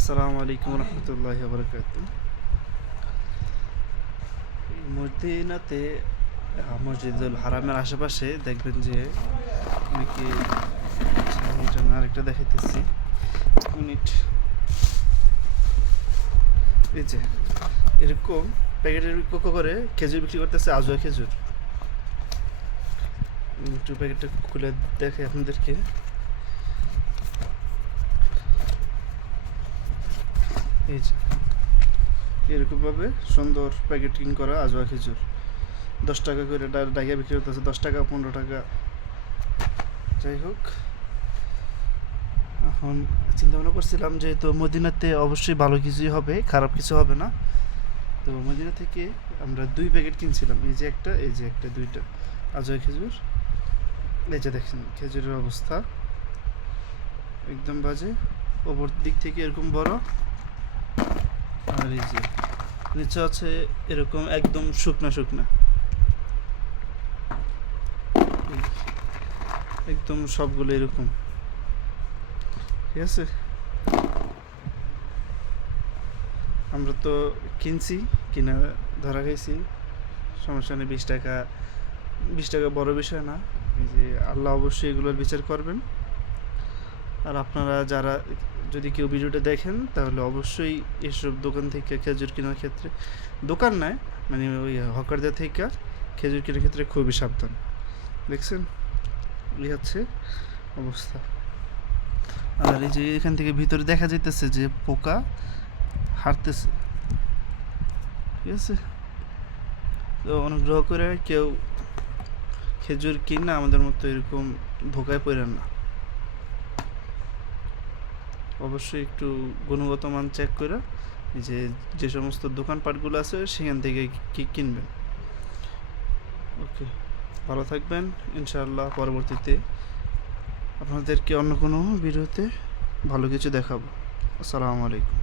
আসসালামু আলাইকুম রহমতুল্লাহি ওয়া বারাকাতুহু। মদিনাতে মসজিদুল হারামের আশেপাশে দেখবেন যে অনেকে এটা না আরেকটা দেখাইতেছি মিনিট। এই যে এরকম প্যাকেটের কোকো করে খেজুর বিক্রি করতেছে, আজোয়া খেজুর। একটু প্যাকেটটা খুলে দেখে আপনাদেরকে। এই যে এরকমভাবে সুন্দর প্যাকেটিং করা আজোয়া খেজুর 10 টাকা করে ডাইয়া বিক্রি করতেছে, 10 টাকা 15 টাকা। যাই হোক, এখন চিন্তা ভাবনা করছিলাম যেহেতু মদিনাতে অবশ্যই ভালো কিছুই হবে, খারাপ কিছু হবে না। তো মদিনা থেকে আমরা 2 প্যাকেট কিনছিলাম, এই যে একটা, এই যে একটা, 2টা আজোয়া খেজুর। এই যে দেখেন খেজুরের অবস্থা একদম বাজে, ওপর দিক থেকে এরকম বড়, আর এই যে নিচে আছে এরকম একদম শুকনা শুকনা, একদম সবগুলো এরকম। ঠিক আছে, আমরা তো কিনছি, কিনা ধরা খাইছি, সমস্যা নেই। 20 টাকা, 20 টাকা বড় বিষয় না। এই যে আল্লাহ অবশ্যই এগুলোর বিচার করবেন। আর আপনারা যারা যদি কেউ ভিডিওটা দেখেন তাহলে অবশ্যই এসব দোকান থেকে খেজুর কেনার ক্ষেত্রে, দোকান নয় মানে ওই হকারদের থেকে খেজুর কেনার ক্ষেত্রে খুবই সাবধান। দেখছেন এই হচ্ছে অবস্থা। আর এই যে এখান থেকে ভিতরে দেখা যাইতেছে যে পোকা হাঁটতেছে। ঠিক আছে, তো অনুগ্রহ করে কেউ খেজুর কিনা আমাদের মতো এরকম ধোকায় পড়েন না। অবশ্যই একটু গুণগত মান চেক করে যে যে সমস্ত দোকানপাটগুলো আছে সেখান থেকে কিনবেন। ওকে, ভালো থাকবেন ইনশাআল্লাহ। পরবর্তীতে আপনাদেরকে অন্য কোনো ভিডিওতে ভালো কিছু দেখাবো। আসসালামু আলাইকুম।